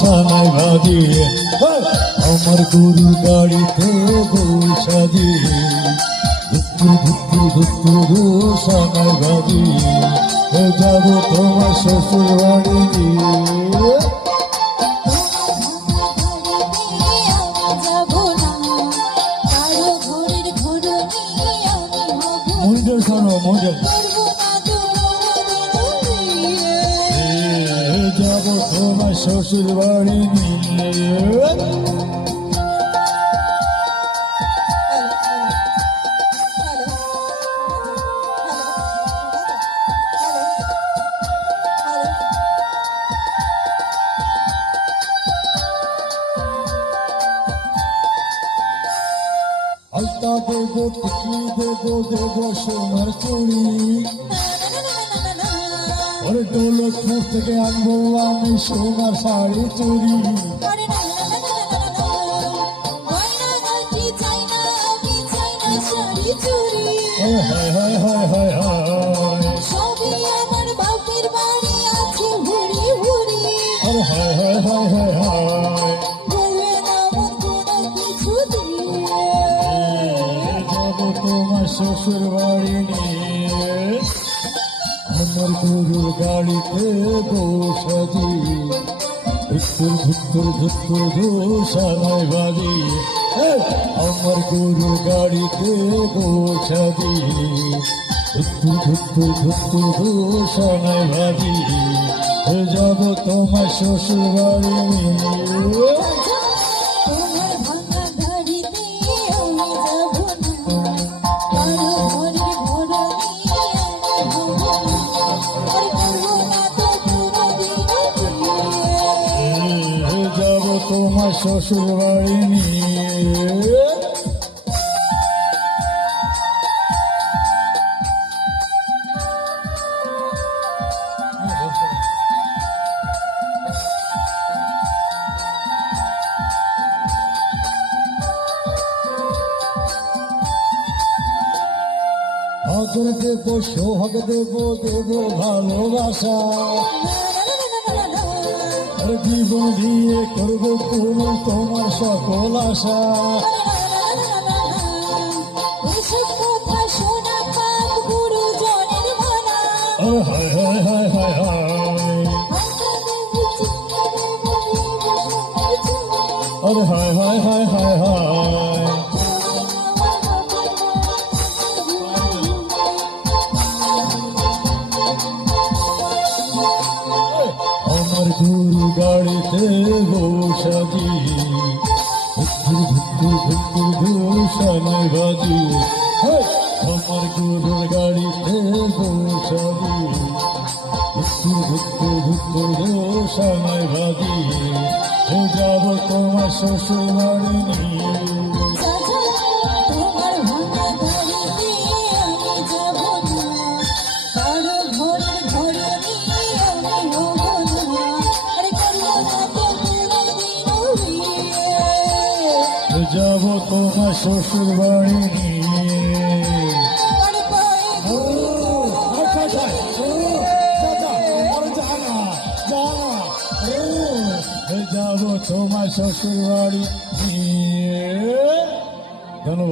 সানাই বাজিয়ে আমার গরু গাড়িতে বসা দিয়ে সানাই বাজিয়ে যাব তোমার শ্বশুর বাড়ি দিয়ে। মন্দির শোনো মন্দির যাব তোমার শ্বশুর বাড়ি নিয়ে। আলতা দেব টিকলি দেব দেব সোনার চুড়ি ওরে দৌলতপুর থেকে আনবো আমি সোনার শাড়ি চুড়ি। হায় হায় হায় হায় হায় সবই আমার বাপের বাড়ি আছে ভুরি ভুরি। হায় হায় হায় হায় হায় বলবেন আমার কোনো কিছু দিয়ে যাব তোমার শ্বশুর বাড়ি নিয়ে আমার গরুর গাড়িতে বসা দিয়ে সানাই বাজিয়ে আমার গরুর গাড়িতে বসা দিয়ে সানাই বাজিয়ে যাব তোমার শ্বশুর বাড়ি নিয়ে। তোমার ভাঙা গাড়িতে আমি যাব না, কারো ঘরের ঘোড়া নিয়ে আমি হব না, আর করবো না তো কোনোদিনও বিয়ে। যাব তোমার শ্বশুর বাড়ি নিয়ে। আদর দেব সোহাগ দেব দেব ভালোবাসা জীবন দিয়ে করবো পূর্ণ তোমার সকল আশা। এসব কথা শোনা পাপ গুরুজনের মানা। হায় হায় হায় হায় হায় আরে হায় হায় হায় হায় হায় আমার গরু গাড়িতে বসা দিয়ে সানাই বাজিয়ে আমার গরুর গাড়িতে বসা দিয়ে সানাই বাজিয়ে যাব তোমার শ্বশুর বাড়ি নিয়ে। তোমার ভাঙা গাড়িতে আমি যাব না, কারো ঘরের ঘোড়া নিয়ে আমি হব না, আর করবো না তো কোনোদিনও বিয়ে। যাব তোমার শ্বশুর বাড়ি নিয়ে। আর পায়ে যাব তোমার শ্বশুর বাড়ি নিয়ে। ধন্যবাদ।